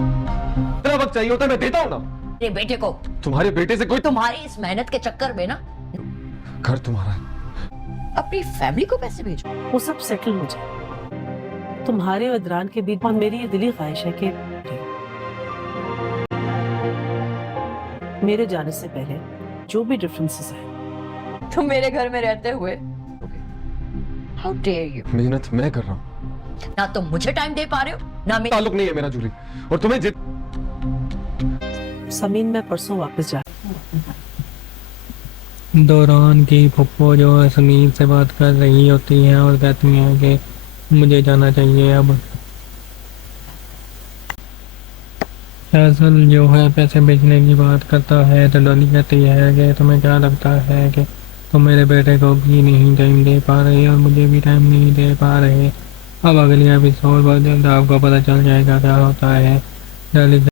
इतना वक्त चाहिए होता है मैं देता हूँ ना। तेरे बेटे को तुम्हारे बेटे से कोई तुम्हारी इस मेहनत के चक्कर में ना घर तुम्हारा है। अपनी फैमिली को पैसे भेजो। वो सब सेटल हो जाए। तुम्हारे और इदरान के बीच और मेरी ये दिली ख्वाहिश है कि मेरे जाने से पहले जो भी डिफरेंसेस है तुम मेरे घर में रहते हुए हाउ डेयर यू। मेहनत मैं कर रहा हूँ, ना तुम मुझे टाइम दे पा रहे हो ना मैं। ताल्लुक नहीं है मेरा जूली। और तुम्हें समीन मैं परसों वापस जा। दौरान की फुप्पो जो है समीर से बात कर रही होती हैं और कहती हैं कि मुझे जाना चाहिए अब। फैसल जो है पैसे भेजने की बात करता है तो डॉली कहती है कि तुम्हें क्या लगता है कि तुम मेरे बेटे को भी नहीं टाइम दे पा रहे और मुझे भी टाइम नहीं दे पा रहे। अब अगली एपिसोड बहुत जल्द आपको पता चल जाएगा क्या होता है। डॉली